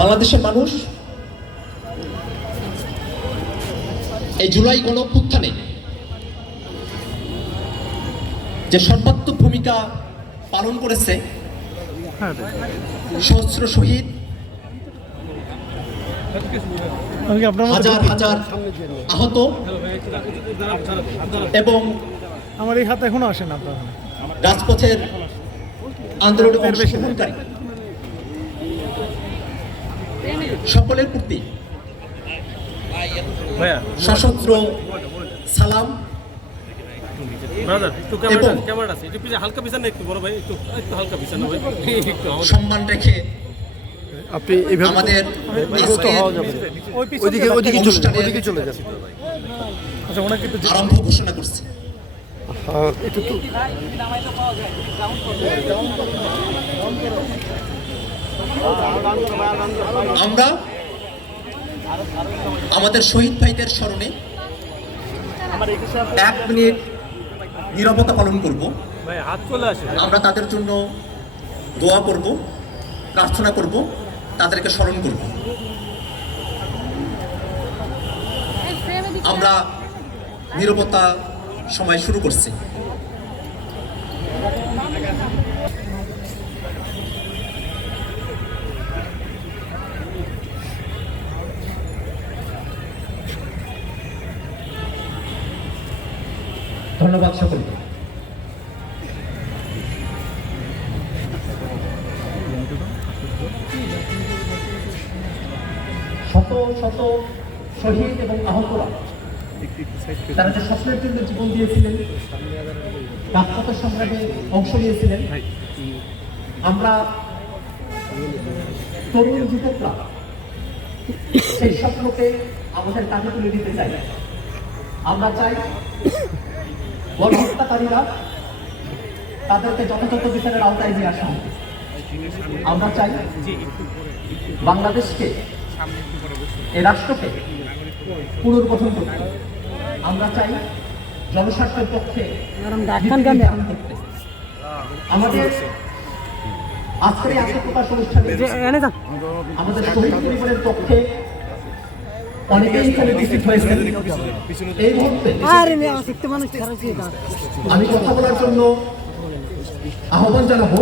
বাংলাদেশের মানুষ এই জুলাই গণঅভ্যুত্থানে যে সর্বাত্মক ভূমিকা পালন করেছে, সহস্র শহীদ, হাজার হাজার আহত এবং আমার এই হাত এখনো আসে না রাজপথের আন্দোলনে অংশগ্রহণকারী সকলের প্রতি সশস্ত্র সালাম সম্মান রেখে আপনি আমাদের আরম্ভ ঘোষণা করছি। আমরা আমাদের শহীদ ভাইদের স্মরণে 1 মিনিট নীরবতা পালন করব। আমরা তাদের জন্য দোয়া করব, প্রার্থনা করব, তাদেরকে স্মরণ করব। আমরা নীরবতা সময় শুরু করছি। ধন্যবাদ সকলকে। শত শত শহীদ এবং আহতরা তারা যে স্বপ্নের জন্য জীবন দিয়েছিলেন, রাজপথ সংগ্রামে অংশ নিয়েছিলেন, আমরা তরুণ যুবকরা সেই স্বপ্নকে আমাদের কাজে তুলে দিতে চাই। আমরা চাই গণহত্যাকারীরা তাদেরকে যথাযথ বিচারের আওতায় নিয়ে আসা হবে। আমরা চাই বাংলাদেশকে, এই রাষ্ট্রকে পুনর্গঠন করতে। আমরা চাই জনস্বার্থের পক্ষে আমাদের আজকের এই আত্মপ্রকাশ অনুষ্ঠানে আমাদের শহীদ পরিবারের পক্ষে অনেকেই এখানে উপস্থিত হয়েছেন। এই মুহূর্তে আমি কথা বলার জন্য আহ্বান জানাবো